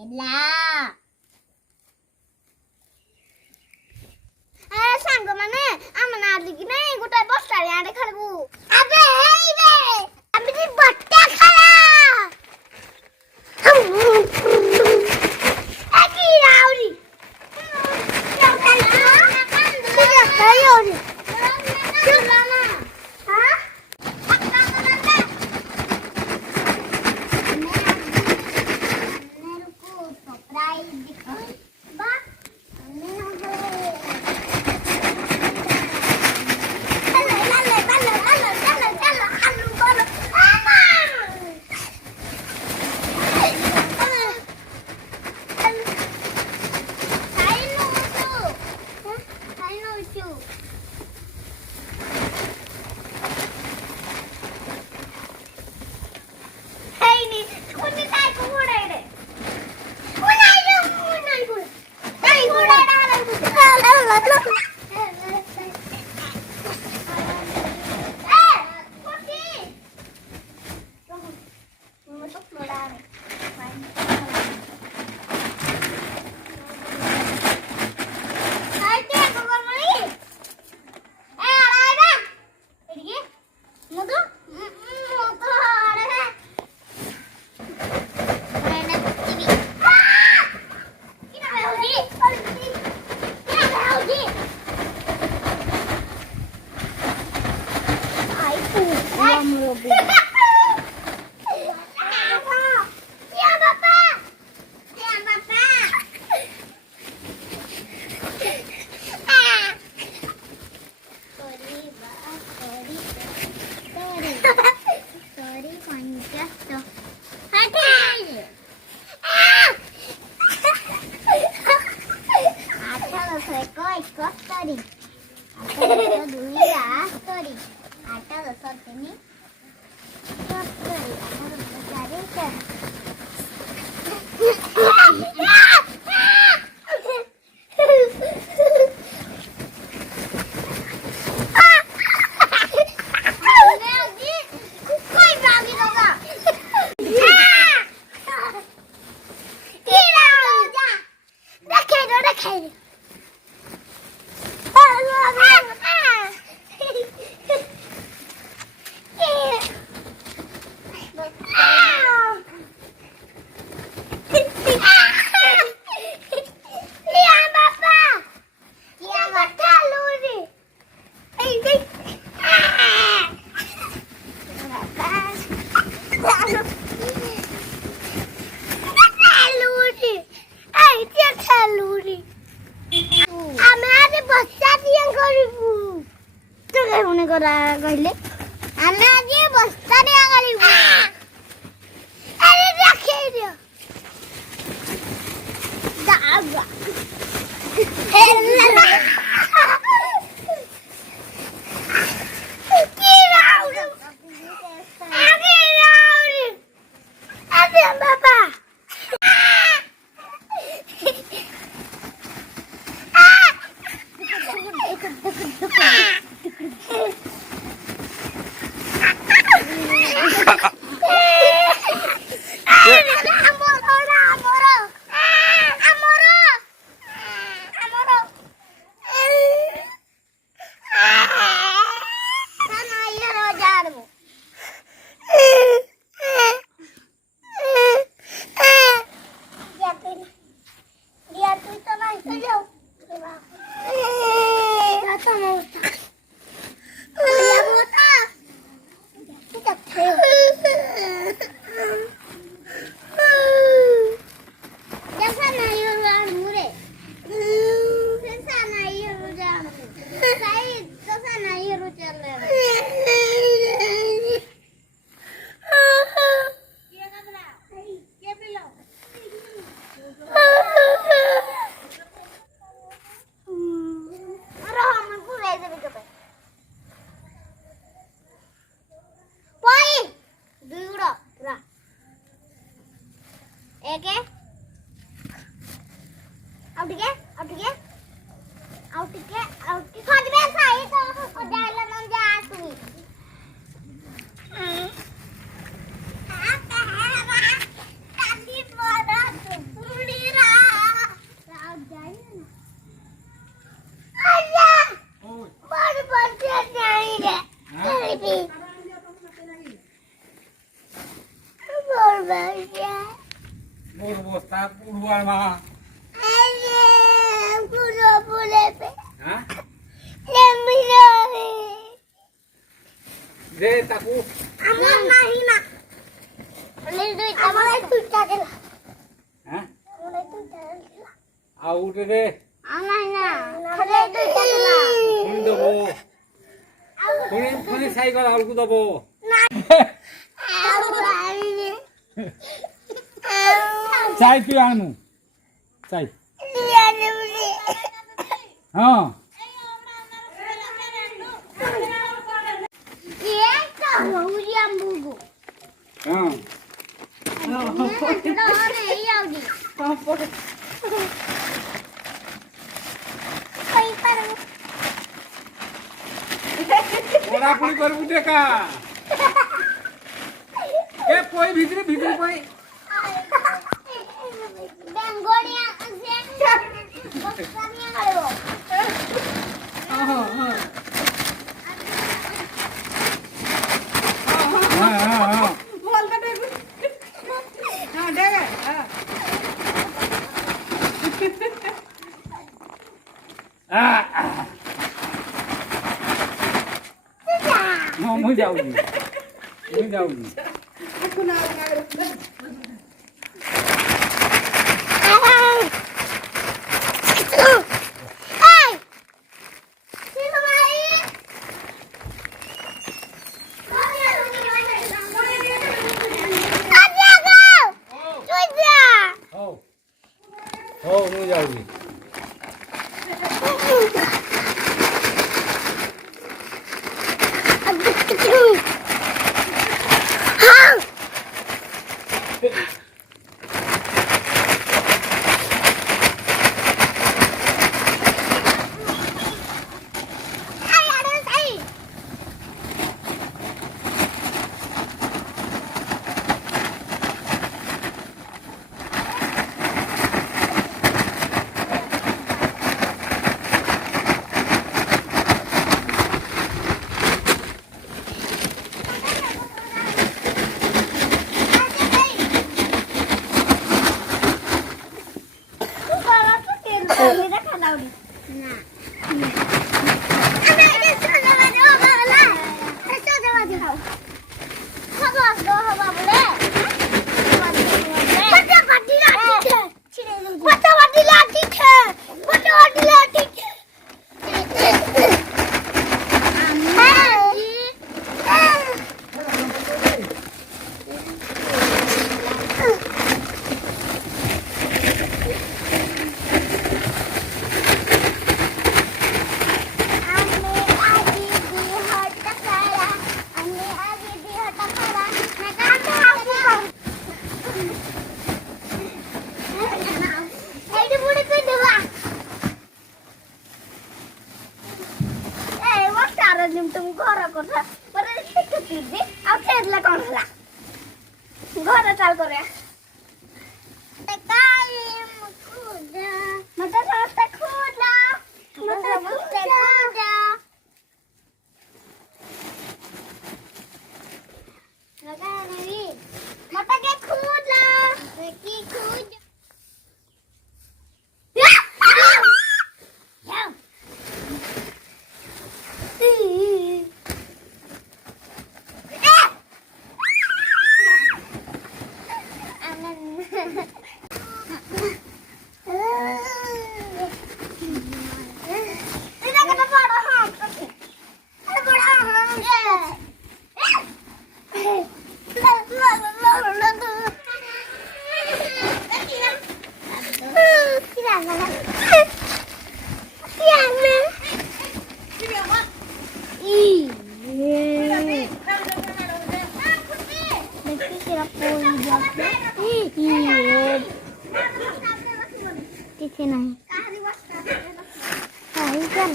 ହେଲା ଏ ସାଙ୍ଗମାନେ ଆମେ ନାଲି କି ନାହିଁ ଗୋଟେ ବସ୍ତାରେ ଆଡ଼େ ଖେଳିବୁ ଆବେ ହେଇବେ ଆମେ ଜି ବଟ୍ଟା ଖେଳ ଆକି ରାଉରି कहले आमे आज बस्ता रे आगलिबू अरे रखे दियो दागा हेला की राउर आगे बाबा baby. Berbahaya. Bostak puluhan mah. Ayah, boleh pe. Hah? Lemari. Deh taku. Aman nahi nak. Boleh duit aman itu cakap. Hah? Boleh itu cakap. Au deh. Aman na. Boleh duit cakap. Kuni dobo. Kuni cycle alku dobo. Chai pianu. Chai. हाँ ये तो हुरिया मुगु हाँ नहीं आओगी कोई पर बड़ा पुरी कर बुझे का ये कोई भीतरी भीतरी कोई बेंगोलिया से बस्तानिया करो हाँ हाँ हाँ हाँ हाँ बोल का देखो हाँ देगा हाँ हाँ मैं जाऊँगी aku nak हो मैं जाऊँगी घर चाल करूया मटर रस्ता खोदा मटर रस्ता खोदा लगा नहीं मटर के खोदा की खोद तिथे नाही काही कर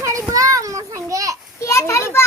छाड़ी बुआ मो संगे तिया छाड़ी बुआ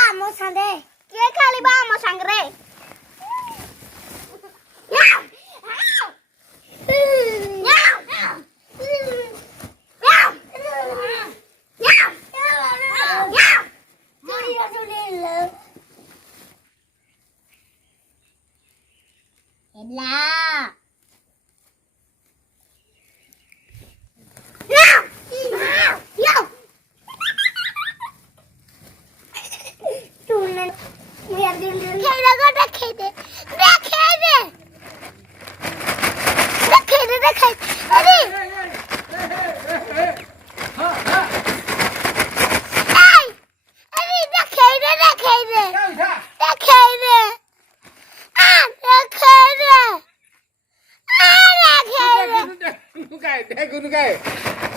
ଗୁନୁ କାଏ